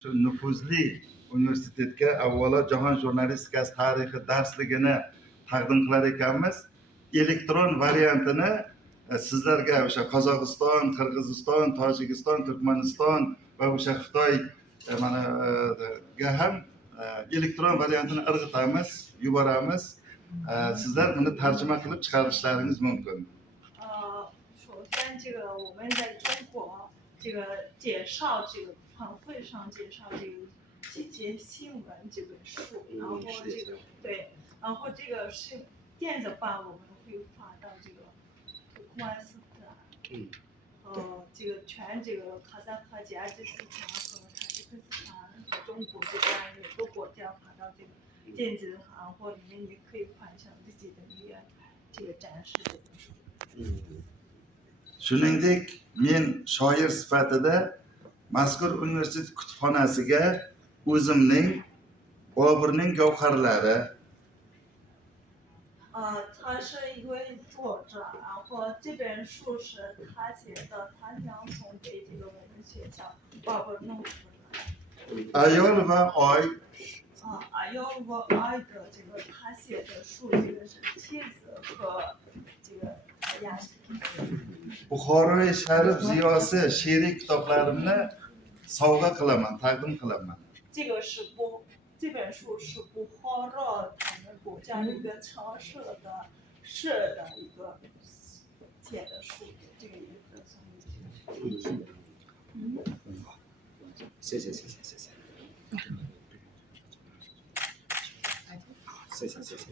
Shu nufuzli universitetga avvalo jahon jurnalistikasi tarixi darsligini taqdim qilar ekanmiz. Elektron variantini sizlarga o'sha Qozog'iston, Qirg'iziston, Tojikiston, Turkmaniston va o'sha Xitoy mana ga ham elektron variantini irg'itamiz, yuboramiz. Sizlar buni tarjima qilib chiqarishlaringiz mumkin. 首先，我们在中国介绍晚会上介绍季节新闻这本书，然后然后是电子版，我们会发到土库曼斯坦，全哈萨克、吉尔吉斯斯坦和塔吉克斯坦和中国这边每个国家发到电子函，或里面你可以换上自己的语言，展示这本书。Shuningdek, men shoir sifatida mazkur universitet kutubxonasiga o'zimning Boburning gavharlari 他是一位作者，然后这本书是他写的，他想送给文学家巴布弄出来。Ayol va Oy Ayol va Oy 的他写的书，是妻子和雅西。Buxoroy Sharif Ziyosi she'riy kitoblarimni sovg'a qilaman, taqdim qilaman. 这本书是布哈若他们国家一个城市的诗的一个写的书，也可以送你。谢谢。谢谢。